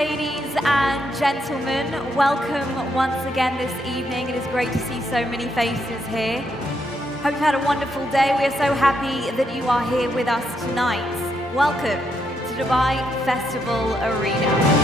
ladies and gentlemen. Welcome once again this evening. It is great to see so many faces here. Hope you've had a wonderful day. We are so happy that you are here with us tonight. Welcome to Dubai Festival Arena.